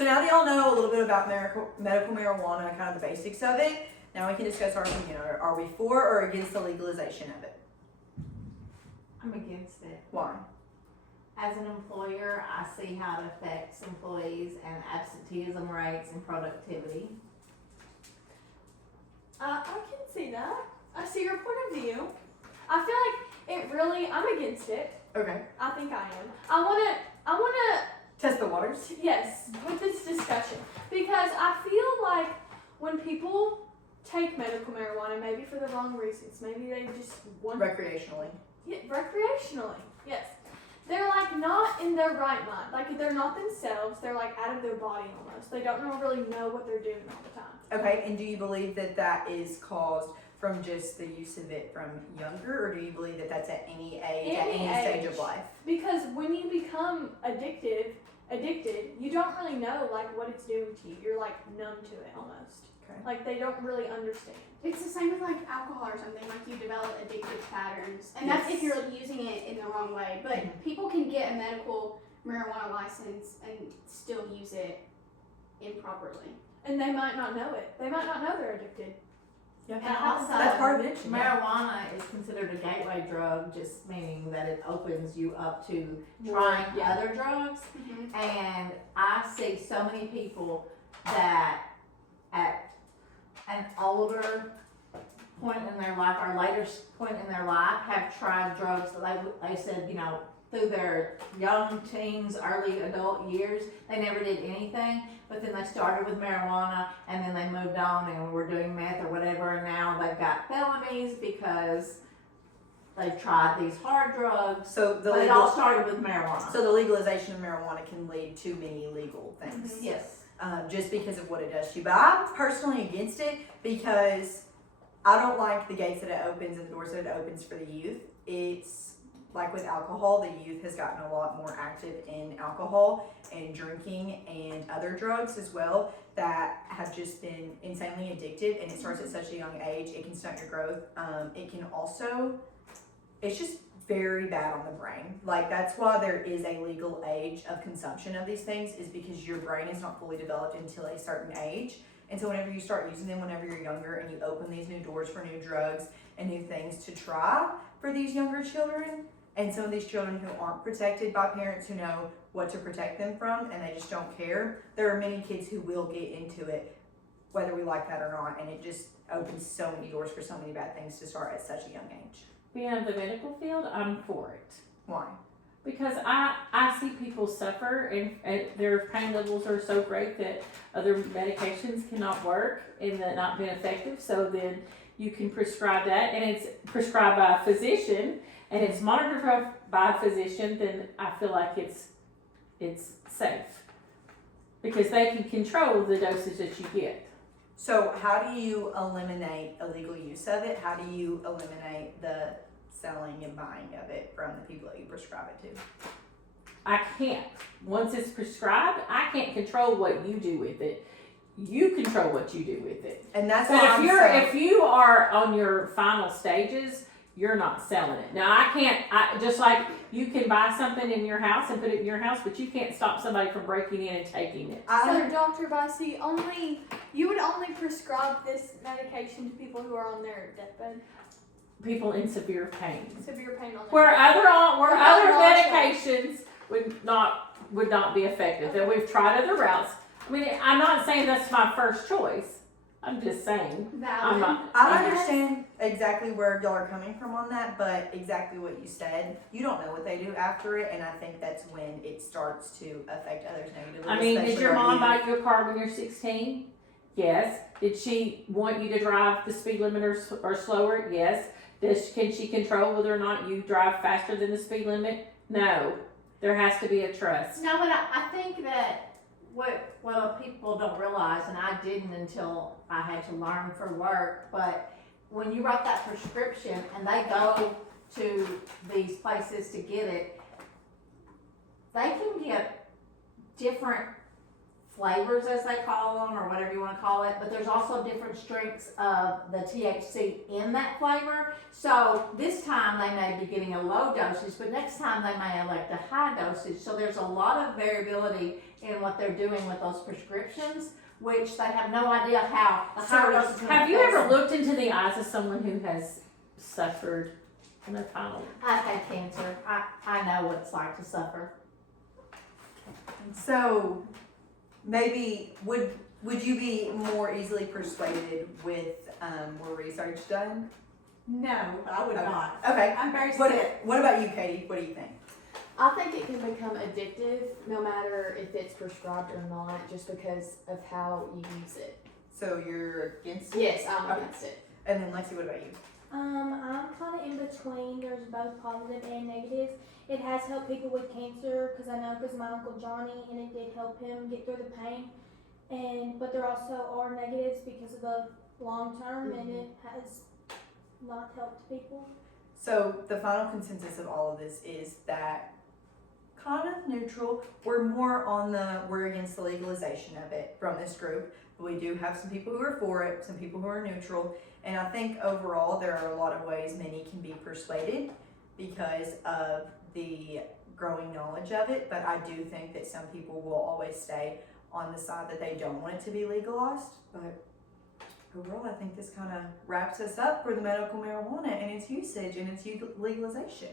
So now that y'all know a little bit about medical marijuana and kind of the basics of it, now we can discuss our opinion. Are we for or against the legalization of it? I'm against it. Why? As an employer, I see how it affects employees and absenteeism rates and productivity. I can see that. I see your point of view. I feel like it really, I'm against it. Okay. I think I am. I wanna, Test the waters. yes, with this discussion. Because I feel like when people take medical marijuana, maybe for the wrong reasons, maybe they just want Recreationally. Yeah, recreationally, yes. They're like not in their right mind. Like they're not themselves. They're like out of their body almost. They don't really know what they're doing all the time. Okay, and do you believe that that is caused from just the use of it from younger, or do you believe that that's at any age, at any stage of life? Because when you become addicted, you don't really know like what it's doing to you. You're like numb to it almost. Okay. Like they don't really understand. It's the same with like alcohol or something, like you develop addictive patterns. And that's if you're using it in the wrong way. But people can get a medical marijuana license and still use it improperly. And they might not know it. They might not know they're addicted. Yeah. And also, That's part of addiction. marijuana is considered a gateway drug, just meaning that it opens you up to trying other drugs. Mm-hmm. And I see so many people that at an older point in their life or later point in their life have tried drugs that they said, you know, through their young teens, early adult years, they never did anything, but then they started with marijuana and then they moved on and were doing meth or whatever, and now they've got felonies because they've tried these hard drugs. So But it all started with marijuana. So the legalization of marijuana can lead to many illegal things. Yes. Just because of what it does to you. But I'm personally against it because I don't like the gates that it opens and the doors that it opens for the youth. It's like with alcohol, the youth has gotten a lot more active in alcohol and drinking and other drugs as well that have just been insanely addictive, and it starts at such a young age. It can stunt your growth. It can also, it's just very bad on the brain. Like that's why there is a legal age of consumption of these things, is because your brain is not fully developed until a certain age. And so whenever you start using them whenever you're younger and you open these new doors for new drugs and new things to try for these younger children, and some of these children who aren't protected by parents who know what to protect them from and they just don't care, there are many kids who will get into it whether we like that or not, and it just opens so many doors for so many bad things to start at such a young age. Being in the medical field, I'm for it. Why? Because I see people suffer and their pain levels are so great that other medications cannot work and that not being effective. So then you can prescribe that, and it's prescribed by a physician and it's monitored by a physician. Then I feel like it's safe because they can control the dosage that you get. So how do you eliminate illegal use of it? How do you eliminate the selling and buying of it from the people that you prescribe it to? I can't. Once it's prescribed, I can't control what you do with it. You control what you do with it. And that's But why if you are on your final stages, you're not selling it. Now I can't. Just like you can buy something in your house and put it in your house, but you can't stop somebody from breaking in and taking it. So Dr. Bassi, you would only prescribe this medication to people who are on their deathbed, People in severe pain, severe pain on their where deathbed. other medications would not be effective. And we've tried other routes. I mean, I'm not saying that's my first choice. I'm just saying. I'm not. I understand exactly where y'all are coming from on that, but exactly what you said, you don't know what they do after it, and I think that's when it starts to affect others negatively. I mean, did especially your our mom youth. buy you a car when you're 16? Yes. Did she want you to drive the speed limit or slower? Yes. Can she control whether or not you drive faster than the speed limit? No. There has to be a trust. No, but I think that what people don't realize, and I didn't until I had to learn for work, but when you write that prescription and they go to these places to get it, they can get different flavors, as they call them, or whatever you want to call it, but there's also different strengths of the THC in that flavor. So this time they may be getting a low dosage, but next time they may elect a high dosage. So there's a lot of variability in what they're doing with those prescriptions, which they have no idea how the So, higher dose is gonna Have you affect ever them. looked into the eyes of someone who has suffered in their final? I've had cancer. I know what it's like to suffer. So maybe would you be more easily persuaded with more research done? No, I would Okay. not. Okay. I'm very What sick. What about you, Katie? What do you think? I think it can become addictive no matter if it's prescribed or not, just because of how you use it. So you're against it? Yes, I'm Okay. against it. And then Lexi, what about you? I'm kind of in between. There's both positive and negative. It has helped people with cancer because I know because my uncle Johnny, and it did help him get through the pain. But there also are negatives because of the long term, and it has not helped people. So the final consensus of all of this is that kind of neutral. We're more on we're against the legalization of it from this group, but we do have some people who are for it, some people who are neutral, and I think overall there are a lot of ways many can be persuaded because of the growing knowledge of it, but I do think that some people will always stay on the side that they don't want it to be legalized. But overall, I think this kind of wraps us up for the medical marijuana and its usage and its legalization.